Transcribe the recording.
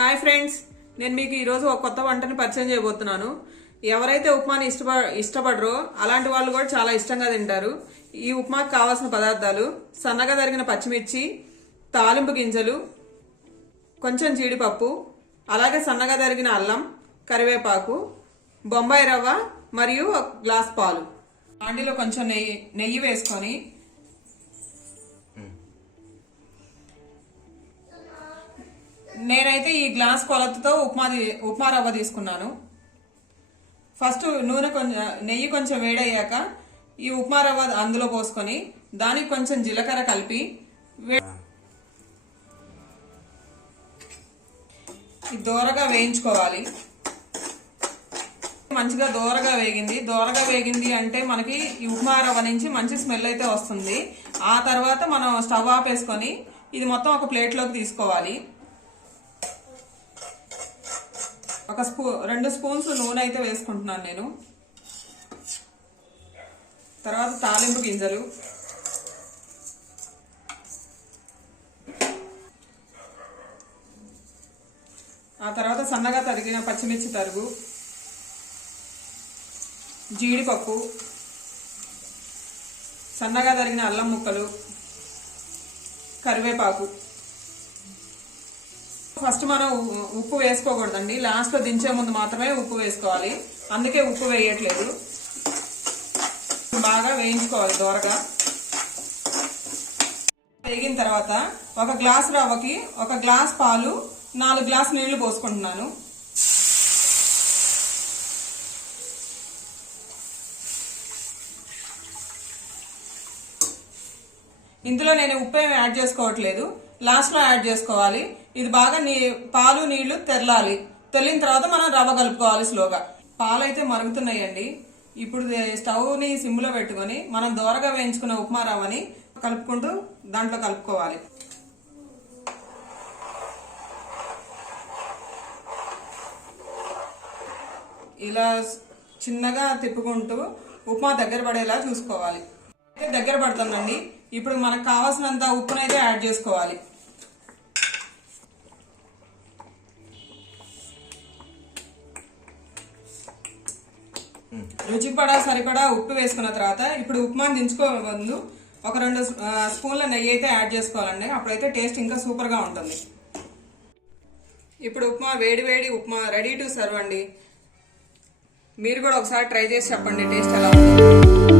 Hi friends, నేను మీకు ఈరోజు ఒక కొత్త వంటని పరిచయం చేయబోతున్నాను. ఎవరైతే ఉప్మాని ఇష్టపడరో అలాంటి వాళ్ళు కూడా చాలా ఇష్టంగా తింటారు. ఈ ఉప్మాకి కావాల్సిన పదార్థాలు: సన్నగా తరిగిన పచ్చిమిర్చి, తాలింపు గింజలు, కొంచెం జీడిపప్పు, అలాగే సన్నగా తరిగిన అల్లం, కరివేపాకు, బొంబాయి రవ్వ మరియు ఒక గ్లాస్ పాలు. ఆండిలో కొంచెం నెయ్యి వేసుకొని నేనైతే ఈ గ్లాస్ కొలతతో ఉప్మా రవ్వ తీసుకున్నాను. ఫస్ట్ నెయ్యి కొంచెం వేడయ్యాక ఈ ఉప్మా రవ్వ అందులో పోసుకొని దానికి కొంచెం జీలకర్ర కలిపి దోరగా వేయించుకోవాలి. మంచిగా దోరగా వేగింది అంటే మనకి ఈ ఉప్మా రవ్వ నుంచి మంచి స్మెల్ అయితే వస్తుంది. ఆ తర్వాత మనం స్టవ్ ఆపేసుకొని ఇది మొత్తం ఒక ప్లేట్లోకి తీసుకోవాలి. ఒక 2 స్పూన్స్ నూనె అయితే వేసుకుంటున్నాను నేను. తర్వాత తాలింపు గింజలు, ఆ తర్వాత సన్నగా తరిగిన పచ్చిమిర్చి తరుగు, జీడిపప్పు, సన్నగా తరిగిన అల్లం ముక్కలు, కరివేపాకు. ఫస్ట్ మనం ఉప్పు వేసుకోకూడదండి, లాస్ట్ లో దించే ముందు మాత్రమే ఉప్పు వేసుకోవాలి. అందుకే ఉప్పు వేయట్లేదు. బాగా వేయించుకోవాలి దోరగా. వేగిన తర్వాత ఒక గ్లాస్ రవ్వకి 1 గ్లాస్ పాలు, 4 గ్లాస్ నీళ్లు పోసుకుంటున్నాను. ఇందులో నేను ఉప్పు ఏమి యాడ్ చేసుకోవట్లేదు, లాస్ట్ లో యాడ్ చేసుకోవాలి. ఇది బాగా పాలు నీళ్లు తెల్లిన తర్వాత మనం రవ్వ కలుపుకోవాలి స్లోగా. పాలు అయితే మరుగుతున్నాయండి. ఇప్పుడు స్టవ్ ని సిమ్ లో పెట్టుకొని మనం దోరగా వేయించుకున్న ఉప్మా రవ్వని కలుపుకుంటూ దాంట్లో కలుపుకోవాలి. ఇలా చిన్నగా తిప్పుకుంటూ ఉప్మా దగ్గర పడేలా చూసుకోవాలి. దగ్గర పడుతుందండి. ఇప్పుడు మనకు కావాల్సినంత ఉప్పునైతే యాడ్ చేసుకోవాలి. రుచి సరిపడా ఉప్పు వేసుకున్న తర్వాత ఇప్పుడు ఉప్మాని దించుకోవే ముందు ఒక 2 స్పూన్ల నెయ్యి అయితే యాడ్ చేసుకోవాలండి. అప్పుడైతే టేస్ట్ ఇంకా సూపర్ గా ఉంటుంది. ఇప్పుడు వేడి ఉప్మా రెడీ టు సర్వ్ అండి. మీరు కూడా ఒకసారి ట్రై చేసి చెప్పండి టేస్ట్ ఎలా ఉంది.